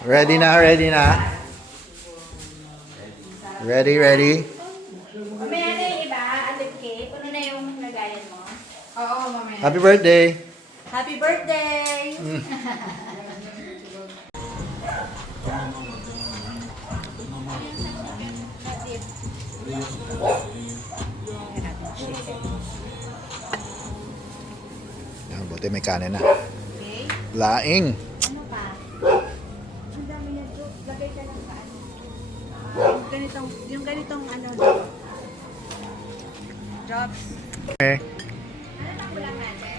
Ready na, ready na. Ready, ready. Mamaya na yung iba, alip cake. Ano na yung lagayan mo? Oo, mamaya. Happy birthday. Happy birthday! Yan, buti may kanin na. Okay. Laing. Ano pa? Ang dami na joke. Lagay ka lang ba? Yung ganitong ano. Drops. Okay. Ano na kulang natin?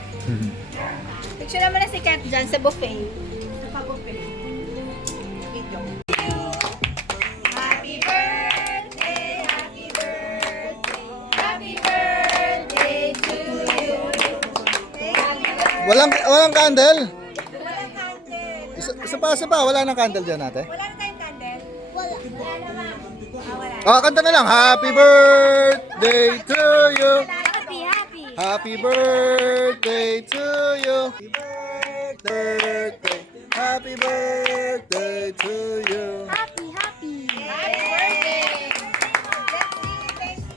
Picture naman na si Kat dyan sa buffet. Sa pa-buffet. Video. Happy birthday! Happy birthday! Happy birthday to you! Happy birthday! Walang candle. Walang candle. Isa pa. Wala nang candle dyan ate. Wala na tayong candle? Wala. Wala naman. Wala. Kanta na lang. Happy birthday to you. Happy. Happy birthday to you. Happy birthday to you. Happy. Happy birthday!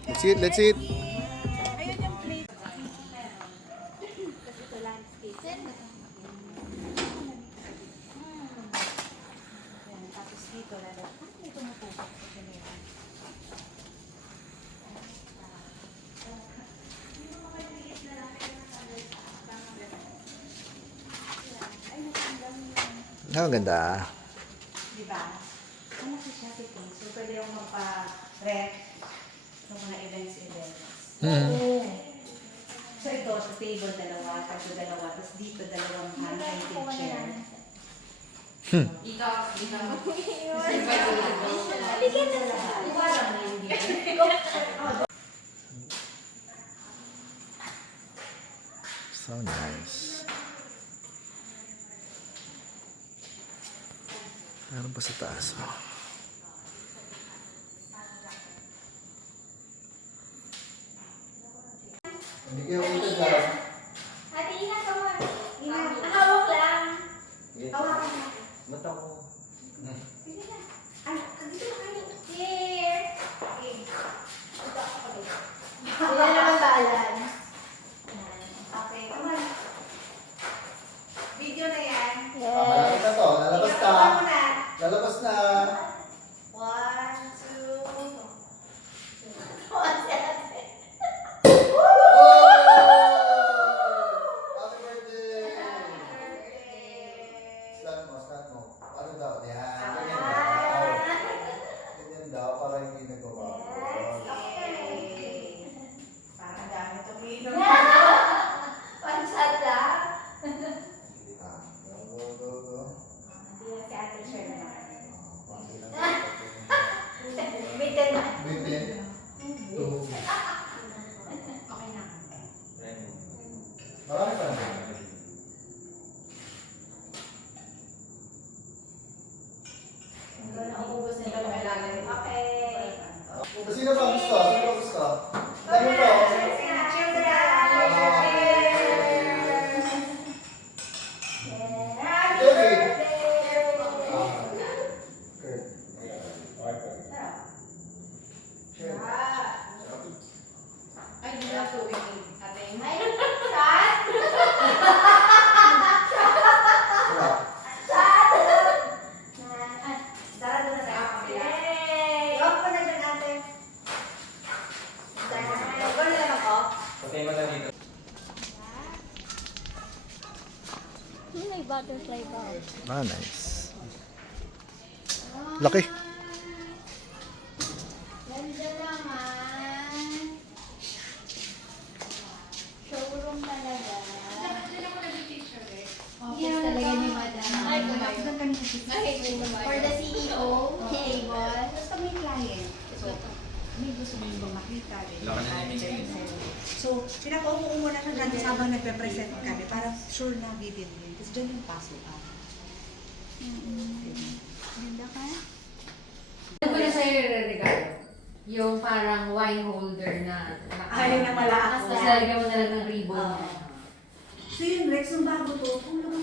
Let's eat, let's eat. Ayun yung plate. Ito landscape. Tapos dito lalo. Ito mo po. Ang ganda. Diba? Ano si Shopee King? So, pwede yung magpa-rep ng mga events. So, ito, sa table, dalawa, tatlo, dalawa. Tapos dito, dalawang hand-painted chair. Ikaw. Bigyan na lang. Iwanan mo yung dito. So nice. Meron pa sa taas. Hindi kayo ito dyan. Ate, ingat ka mo. Hawak lang. Hawakan na. Mata ko. Sige na. Ano, dito na kayo. Here. Okay. Ito ako pa dito. Sila naman balance. Okay, come on. Video na yan. Lalabas na to. Lalabas na. Iyakan mo na. Lalabas na. 1, 2. Happy birthday! Stand mo. Ano daw? Yan. Ganyan daw. Ganyan daw para hindi nagbabago. Parang dami ito pino. Pansat lang. Go. Hindi na si Ate Sher naman. Pangit lang. Bitin na. Bitin. Two. Okay na. Marami pa naman. Naubos na yung kailangan. Okay. Sino pa gusto? Dami pa. Cheers na. Happy birthday. Ay, hindi na tubig. Ate. Ay, saan? Sarado na tayo. Yay! Off mo na dyan, ate. Go na lang ako. May butterfly ball. Nice. Laki. Ganda naman. Showroom talaga. Office talaga ni Madam. For the CEO table. Tapos kami client. So, may gusto mo yung makita rin. So, pinapaupo ko muna siya dyan habang nagpe-present kami para sure na bibili. Tapos dyan yung pasukan. Ganda ka? Ano ko na sa'yo regalo? Yung parang wine holder na Ay, na malakas Tapos lalagyan mo na lang ng ribbon. So yun, Rex, yung bago to, kung naman